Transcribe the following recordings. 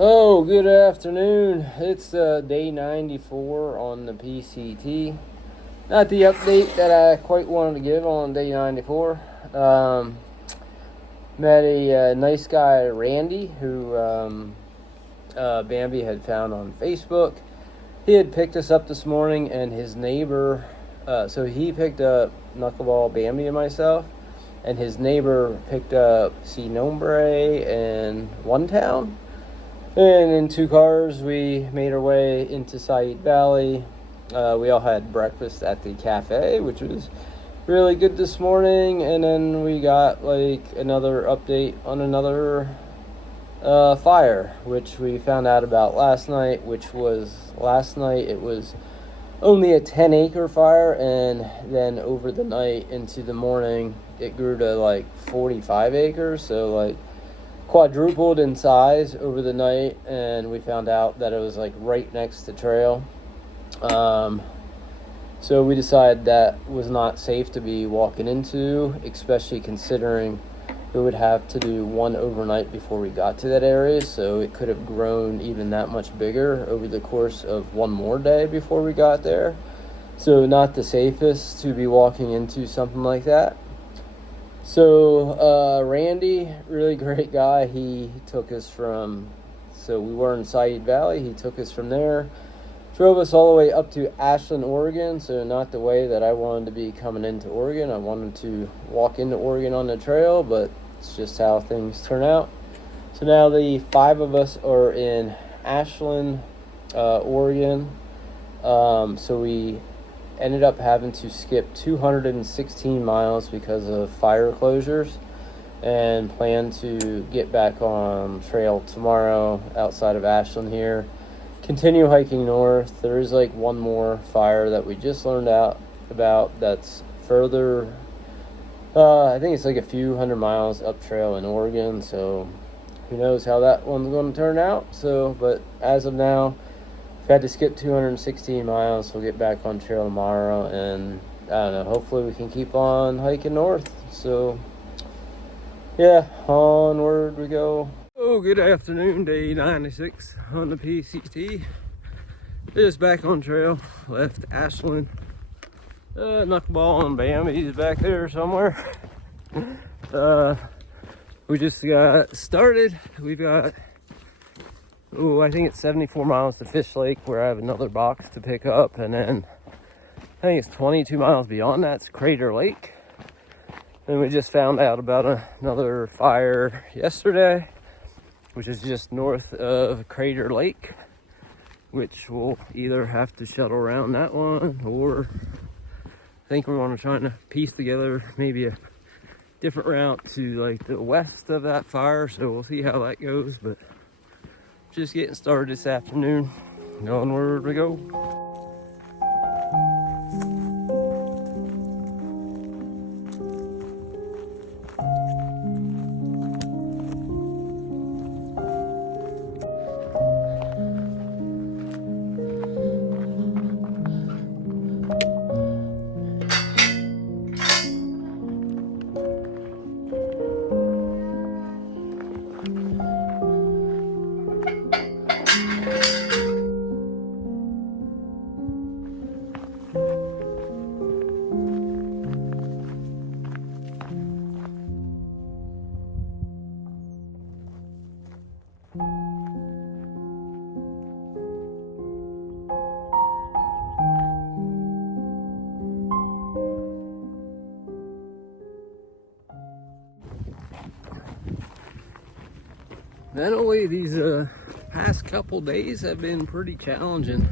Oh, good afternoon. It's day 94 on the PCT. Not the update that I quite wanted to give on day 94. Met a nice guy, Randy, who Bambi had found on Facebook. He had picked us up this morning, and his neighbor, so he picked up Knuckleball, Bambi, and myself, and his neighbor picked up C. Nombre and One Town. And in two cars, we made our way into Said Valley. We all had breakfast at the cafe, which was really good this morning. And then we got like another update on another fire, which we found out about last night, it was only a 10-acre fire. And then over the night into the morning, it grew to like 45 acres. So like quadrupled in size over the night, and we found out that it was like right next to trail. So we decided that was not safe to be walking into, especially considering we would have to do one overnight before we got to that area, so it could have grown even that much bigger over the course of one more day before we got there. So not the safest to be walking into something like that. So Randy, really great guy. He took us so we were in Said Valley. He took us from there, drove us all the way up to Ashland, Oregon. So not the way that I wanted to be coming into Oregon. I wanted to walk into Oregon on the trail, but it's just how things turn out. So now the 5 of us are in Ashland, Oregon. So we ended up having to skip 216 miles because of fire closures, and plan to get back on trail tomorrow outside of Ashland here. Continue hiking north. There is like one more fire that we just learned out about that's further, I think it's like a few hundred miles up trail in Oregon, so who knows how that one's going to turn out. So, but as of now, had to skip 216 miles. We'll get back on trail tomorrow, and I don't know, hopefully we can keep on hiking north. So yeah, onward we go. Oh, good afternoon, day 96 on the PCT. Just back on trail, left Ashland. Knuckleball and Bambi's back there somewhere. We just got started. We've got, I think it's 74 miles to Fish Lake, where I have another box to pick up. And then I think it's 22 miles beyond that's Crater Lake. And we just found out about another fire yesterday, which is just north of Crater Lake, which we'll either have to shuttle around that one, or I think we want to try to piece together maybe a different route to like the west of that fire. So we'll see how that goes. But just getting started this afternoon. Onward we go. Mentally, these past couple days have been pretty challenging.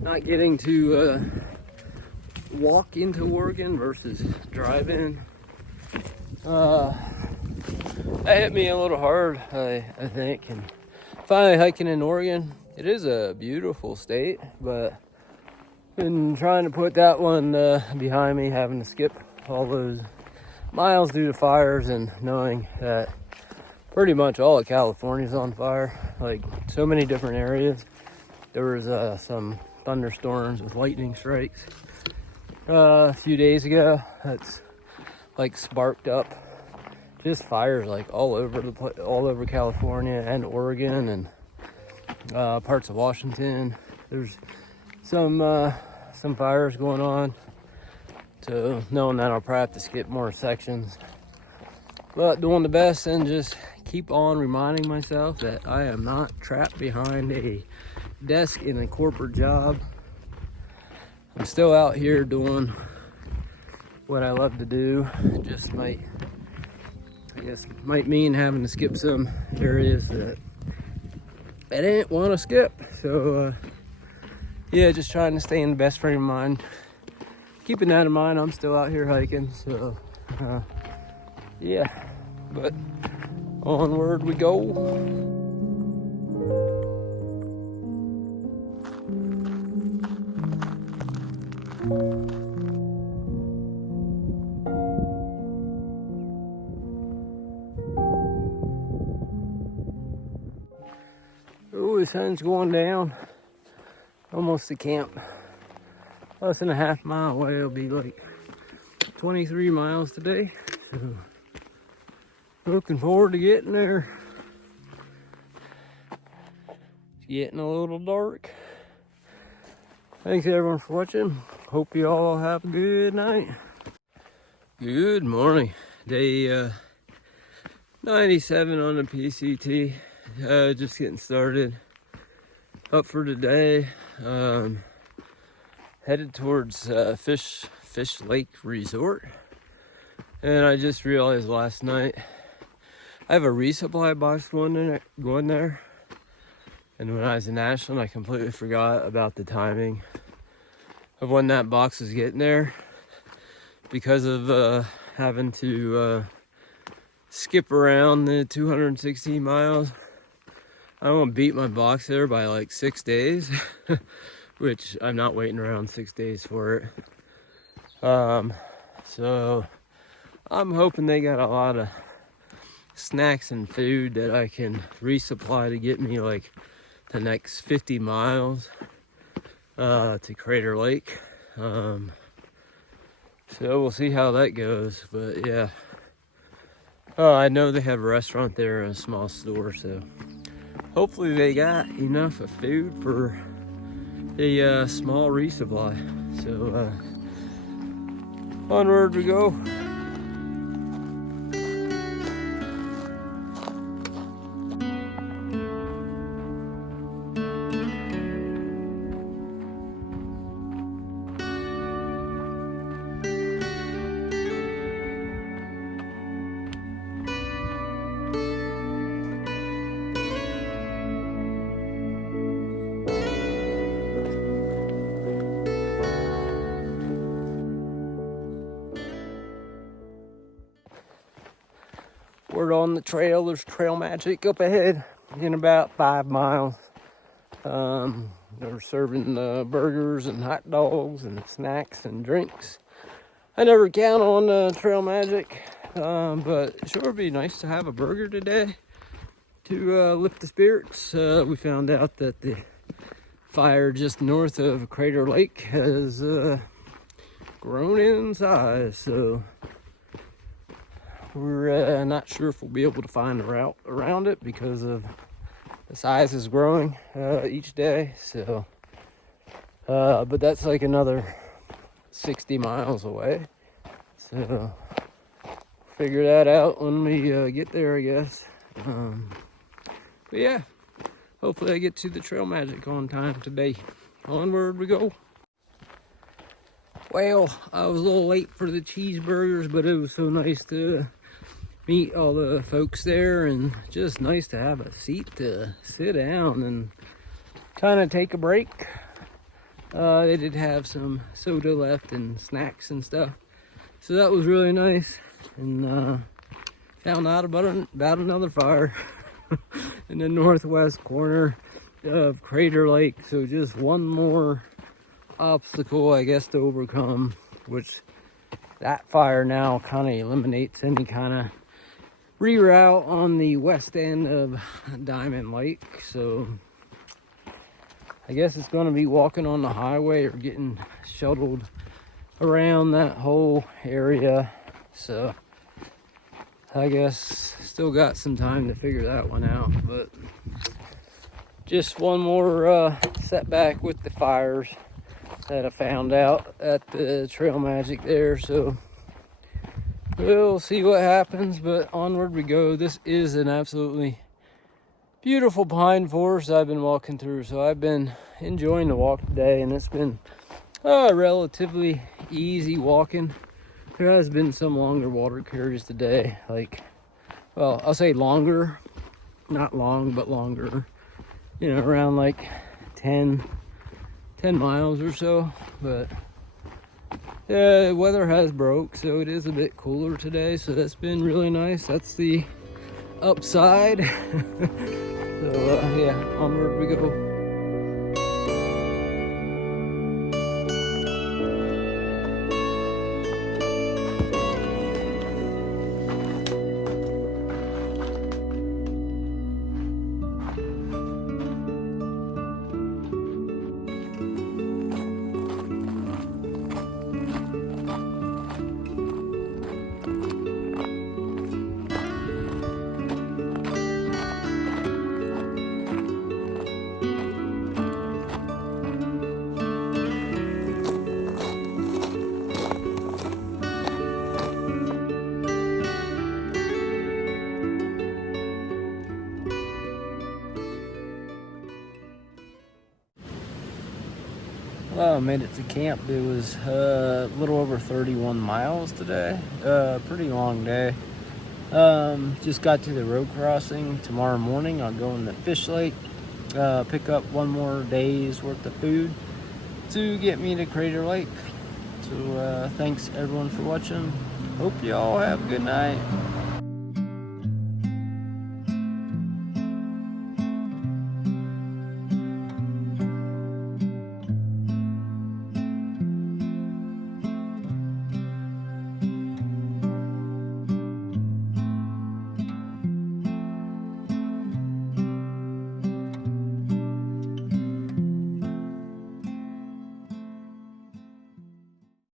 Not getting to walk into Oregon versus drive in. That hit me a little hard, I think. And finally hiking in Oregon. It is a beautiful state, but been trying to put that one behind me, having to skip all those miles due to fires, and knowing that pretty much all of California's on fire, like so many different areas. There was some thunderstorms with lightning strikes a few days ago that's like sparked up just fires like all over California and Oregon, and parts of Washington. There's some fires going on, so knowing that I'll probably have to skip more sections, but doing the best and just keep on reminding myself that I am not trapped behind a desk in a corporate job. I'm still out here doing what I love to do. Just might mean having to skip some areas that I didn't want to skip. So yeah, just trying to stay in the best frame of mind. Keeping that in mind, I'm still out here hiking. So yeah, but onward we go. Oh, the sun's going down. Almost to camp. Less than a half mile away. It'll be like 23 miles today. So looking forward to getting there. It's getting a little dark. Thanks everyone for watching. Hope you all have a good night. Good morning. Day 97 on the PCT. Just getting started. Up for today. Headed towards Fish Lake Resort. And I just realized last night I have a resupply box going there. And when I was in Ashland, I completely forgot about the timing of when that box was getting there because of having to skip around the 216 miles. I want to beat my box there by like 6 days, which I'm not waiting around 6 days for it. So I'm hoping they got a lot of snacks and food that I can resupply to get me like the next 50 miles to Crater Lake. So we'll see how that goes, but yeah. I know they have a restaurant there and a small store, so hopefully they got enough of food for a small resupply. So onward we go. We're on the trail. There's trail magic up ahead in about 5 miles. They're serving burgers and hot dogs and snacks and drinks. I never count on trail magic, but it sure would be nice to have a burger today to lift the spirits. We found out that the fire just north of Crater Lake has grown in size, so we're not sure if we'll be able to find a route around it because of the size is growing each day. So, but that's like another 60 miles away. So, figure that out when we get there, I guess. But yeah, hopefully I get to the trail magic on time today. Onward we go. Well, I was a little late for the cheeseburgers, but it was so nice to meet all the folks there and just nice to have a seat to sit down and kind of take a break. They did have some soda left and snacks and stuff, so that was really nice. And found out about another fire in the northwest corner of Crater Lake, so just one more obstacle I guess to overcome, which that fire now kind of eliminates any kind of reroute on the west end of Diamond Lake. So I guess it's going to be walking on the highway or getting shuttled around that whole area. So I guess still got some time to figure that one out, but just one more setback with the fires that I found out at the Trail Magic there. So we'll see what happens, but onward we go. This is an absolutely beautiful pine forest I've been walking through, so I've been enjoying the walk today, and it's been relatively easy walking. There has been some longer water carries today, like, well, I'll say longer, not long, but longer, you know, around like 10 miles or so. But yeah, the weather has broke, so it is a bit cooler today, so that's been really nice. That's the upside. So yeah, onward we go. Well, I made it to camp. It was a little over 31 miles today. Pretty long day. Just got to the road crossing. Tomorrow morning I'll go in the fish lake, pick up one more day's worth of food to get me to Crater Lake. So thanks everyone for watching. Hope you all have a good night.